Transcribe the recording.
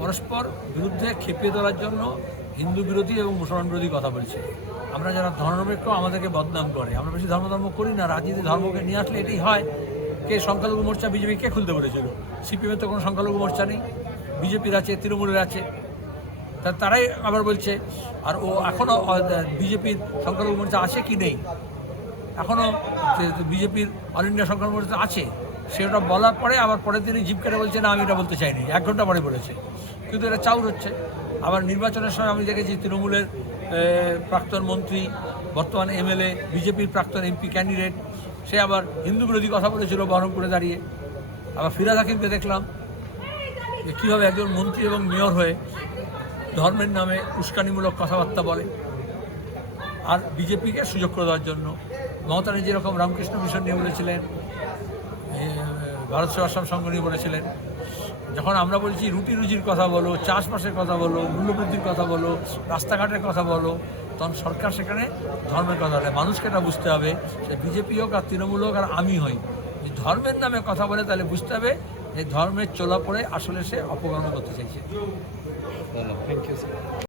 পরস্পর বিরুদ্ধে খেপিয়ে তোলার জন্য হিন্দু বিরোধী এবং মুসলমান বিরোধী কথা বলছে। আমরা যারা ধর্মনিরপেক্ষ আমাদেরকে বদনাম করে, আমরা বেশি ধর্ম করি না। রাজনীতি ধর্মকে নিয়ে আসলে এটাই হয়। কে সংখ্যালঘু মোর্চা বিজেপি কে খুলতে বলেছিল? সিপিএমের তো কোনো সংখ্যালঘু মোর্চা নেই, বিজেপির আছে, তৃণমূলের আছে। তারাই আবার বলছে। আর ও এখনও বিজেপির সংখ্যালঘু মোর্চা আছে কি নেই, এখনও বিজেপির অল ইন্ডিয়া সংখ্যালঘু মোর্চা আছে। সেটা বলার পরে আবার পরের দিনই জিপ কেটে বলছে না আমি এটা বলতে চাইনি, 1 ঘন্টা পরে বলেছে। কিন্তু এটা চাউর হচ্ছে। আবার নির্বাচনের সময় আমি দেখেছি তৃণমূলের প্রাক্তন মন্ত্রী, বর্তমান এমএলএ, বিজেপির প্রাক্তন এমপি ক্যান্ডিডেট, সে আবার হিন্দু বিরোধী কথা বলেছিল বহরমপুরে দাঁড়িয়ে। আবার ফিরাদ হাকিমকে দেখলাম যে কীভাবে একজন মন্ত্রী এবং মেয়র হয়ে ধর্মের নামে উস্কানিমূলক কথাবার্তা বলে। আর বিজেপিকে সুযোগ করে দেওয়ার জন্য মমতা যেরকম রামকৃষ্ণ মিশন নিয়ে বলেছিলেন, ভারত সেবাশ্রম সংঘ নিয়ে বলেছিলেন। যখন আমরা বলছি রুটি রুজির কথা বলো, চাষবাসের কথা বলো, মূল্যবৃদ্ধির কথা বলো, রাস্তাঘাটের কথা বলো, তখন সরকার সেখানে ধর্মের কথা বলে। মানুষকে এটা বুঝতে হবে, সে বিজেপি হোক আর তৃণমূল হোক আর আমি হই, যে ধর্মের নামে কথা বলে তাহলে বুঝতে হবে যে ধর্মের চোলা পড়ে আসলে সে অপকর্ম করতে চাইছে। Thank you sir.